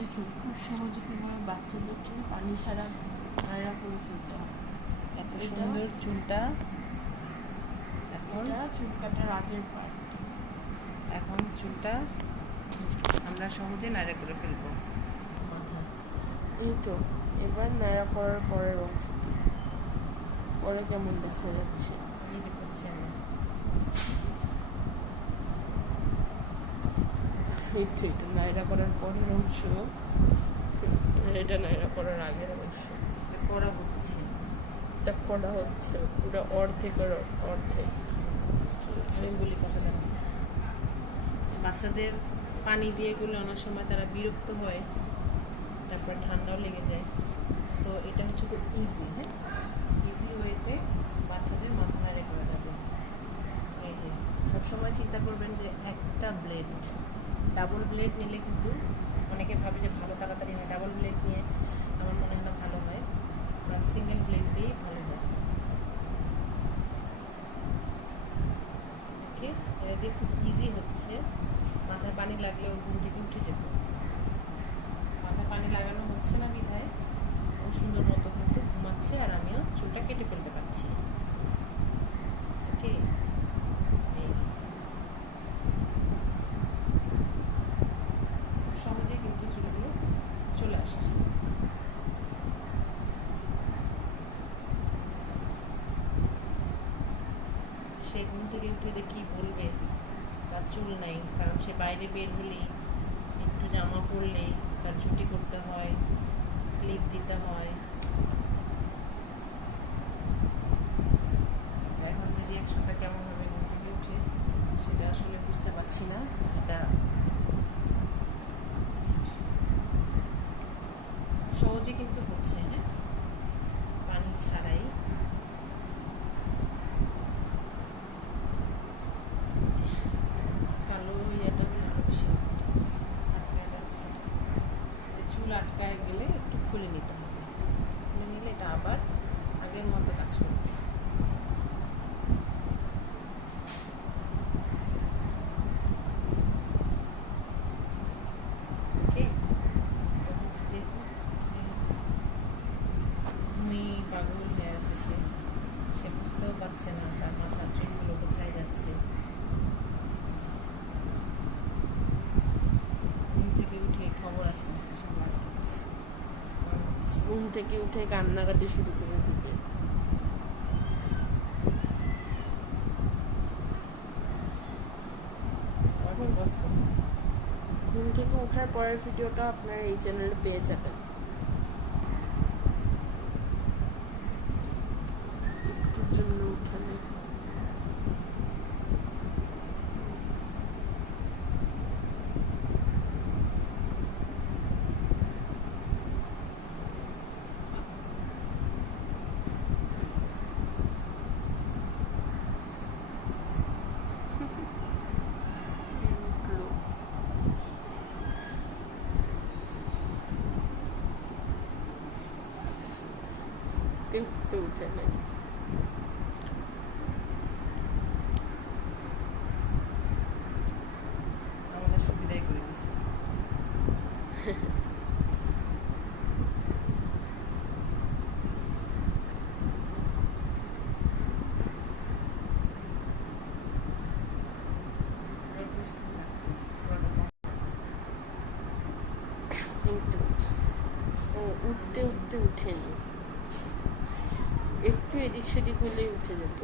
দেখুন খুব সহজে কীভাবে বাচ্চাদেরকে পানি ছাড়া নাড়া করে ফেলতে হয়? এত সুন্দর চুলটা। এখন চুল কাটার আগের পার্ট এখন চুলটা আমরা সহজে নাড়া করে ফেলব। এই তো এবার নাড়া করার পরের অংশ পরে কেমন দেখা যাচ্ছে? এই করছি আমি। তো এটা নাড়া করার পরের অংশ এটা নাড়া করার আগের অংশ করা হচ্ছে। এটা করা হচ্ছে পুরো অর্ধেকের অর্ধেক। আমি বলি কথা দেন বাচ্চাদের পানি দিয়ে গুলো অনেক সময় তারা বিরক্ত হয় তারপর ঠান্ডাও লেগে যায়। সো এটা হচ্ছে খুব ইজি হ্যাঁ? ইজি ওয়েতে বাচ্চাদের মাথা নাড়ে করা যাবে। এই যে সবসময় চিন্তা করবেন যে একটা ব্লেড ডাবল ব্লেড নিলে কিন্তু অনেকে ভাবে যে ভালো তাড়াতাড়ি হয়। ডাবল ব্লেড নিয়ে আমার মনে হয় না ভালো হয়। সিঙ্গেল ব্লেড দিয়েই ভালো হয়। ওকে এটা দিয়ে খুব ইজি হচ্ছে। মাথায় পানি লাগলে লাগলেও ঘুম থেকে উঠে যেত। মাথায় পানি লাগানো হচ্ছে না বিধায়। ও সুন্দর মতো কিন্তু ঘুমাচ্ছে আর আমিও চুলটা কেটে ফেলতে পারছি ওকে এই খুব সহজে কিন্তু চুলগুলো চলে আসছে সে ঘুম থেকে উঠে কি বলবে? তার চুল নাই, কারণ সে বাইরে বের হলেই একটু জামা পরলেই তার ছুটি করতে হয় ক্লিপ দিতে হয়। এখন যে রিয়াকশনটা কেমন হবে ঘুম থেকে উঠে, সেটা আসলে বুঝতে পারছি না, এটা সহজে কিন্তু হচ্ছে হ্যাঁ? পানি ছাড়াই কালো ইয়েটা হলে আরও বেশি আটকায় যাচ্ছে এই চুল আটকায় গেলে একটু খুলে নিতে হবে খুলে নিলে এটা আবার আগের মতো কাজ করবে পাগল হয়ে আছে সে। সে বুঝতেও পারছে না তার মাথার কোথায় যাচ্ছে। ঘুম থেকে উঠে খবর আছে ঘুম থেকে উঠে কান্নাকাটি শুরু করে দিবে এখন বস করো। ঘুম থেকে ওঠার পরের ভিডিওটা আপনারা এই চ্যানেলে পেয়ে যাবেন। উঠতে উঠতে উঠে নাই উঠতে উঠতে উঠেনি একটু এদিক সেদিক হলেই উঠে যেত।